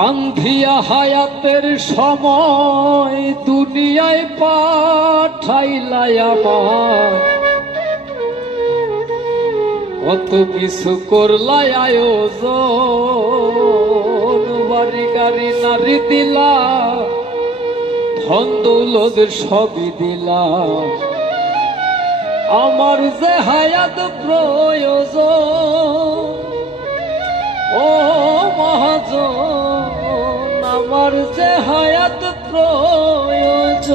বান্ধিয়া হায়াতের সময় দুনিয়ায় পাঠাইলাই আমার, কত কিছু করলাই আয়োজন। বাড়ি গাড়ি নারী দিলা, ধন দৌলত সবই দিলা, আমার যে হায়াত প্রয়োজন ও মহাজন, আমার যে হায়াত প্রয়োজন।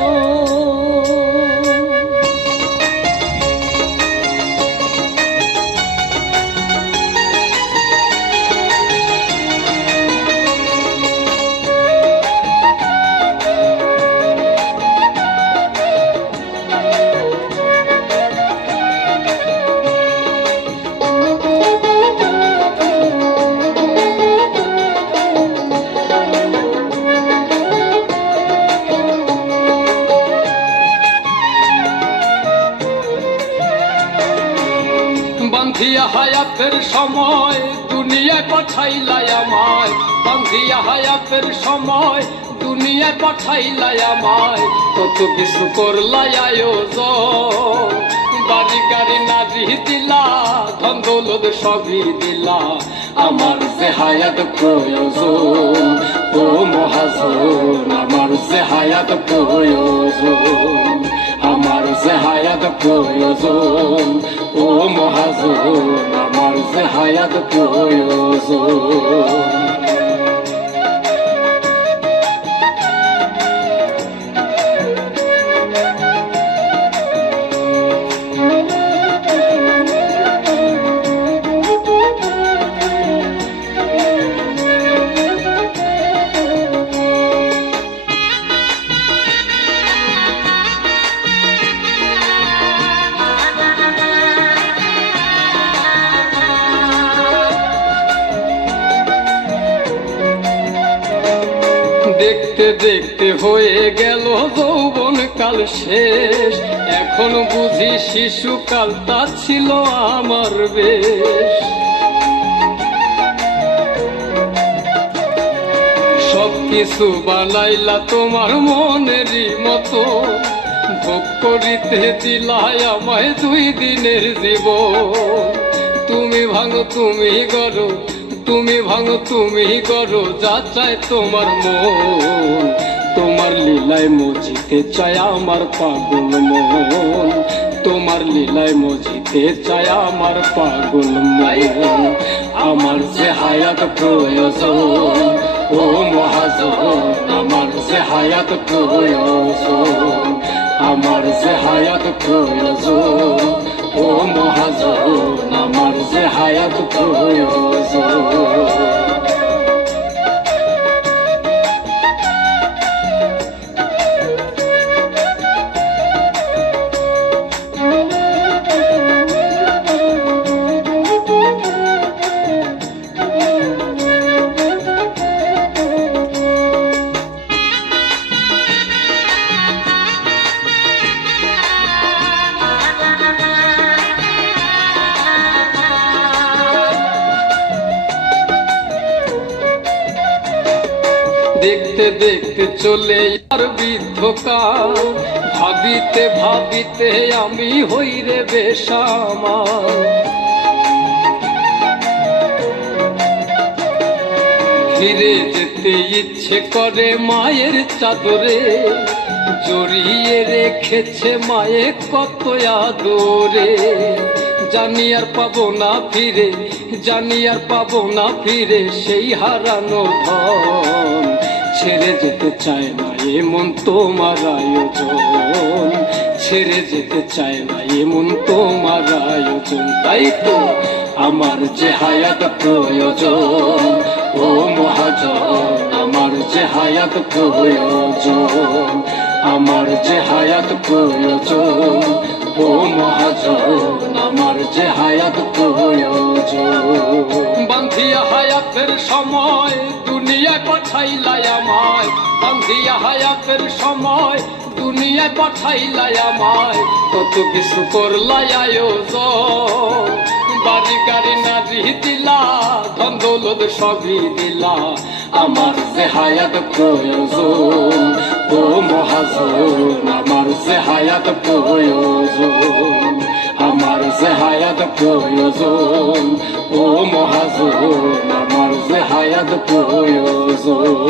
বান্ধিয়া হায়াতের সময় দুনিয়ায় পাঠাইলাই আমায়, বান্ধিয়া হায়াতের সময় দুনিয়ায় পাঠাইলাই আমায়, কত কিছু করলাই আয়োজন। বাড়ি গাড়ি নারী দিলা, ধন দৌলত সবই দিলা, আমার যে হায়াত প্রয়োজন ও মহাজন, আমার যে হায়াত প্রয়োজন, আমার যে হায়াত প্রয়োজন ও মহাজন, আমার যে হায়াত প্রয়োজন। দেখতে দেখতে হয়ে গেল যৌবন কাল শেষ, এখন বুঝি শিশুকাল তা ছিল আমার বেশ। সবকিছু বানাইলা তোমার মনেরই মতো, ভোগ করিতে দিলাই আমায় 2 দিনের জীবন। তুমি ভাঙো তুমি গড়ো, তুমি ভাঙো তুমি করো যা চায় তোমার মন, তোমার লীলায় মজিতে চায় আমার পাগল মন, তোমার লীলায় মজিতে চায় আমার পাগল মন। আমার যে হায়াত প্রয়োজন ও মহাজন, আমার যে হায়াত প্রয়োজন, আমার যে হায়াত প্রয়োজন ও মহাজন, আমার যে হায়াত প্রয়োজন। দেখতে দেখতে চলে আর বৃদ্ধকাল, ভাবিতে ভাবিতে আমি হই রে বেসামাল। ফিরে যেতে ইচ্ছে করে মায়ের চাদরে, জড়িয়ে রেখেছে মায়ে কত আদরে। জানি আর পাবো না ফিরে, জানি আর পাবো না ফিরে সেই হারানো ধন। ছেড়ে যেতে চায় না এমন তোমার আয়োজন, ছেড়ে যেতে চায় না এমন তোমার আয়োজন। তাই তো আমার যে হায়াত প্রয়োজন ও মহাজন, আমার যে হায়াত প্রয়োজন, আমার যে হায়াত প্রয়োজন ও মহাজন, আমার যে হায়াত প্রয়োজন। বান্ধিয়া হায়াতের সময় দুনিয়ায় পাঠাইলাই আমায়, বান্ধিয়া হায়াতের সময় দুনিয়ায় পাঠাইলাই আমায়, কত কিছু করলাই আয়োজন। বাড়ি গাড়ি নারী দিলা, ধন দৌলত সবই দিলা, আমার যে হায়াত প্রয়োজন, ও মহাজন আমার যে হায়াত প্রয়োজন, আমার যে হায়াত প্রয়োজন, ও মহাজন আমার যে হায়াত প্রয়োজন।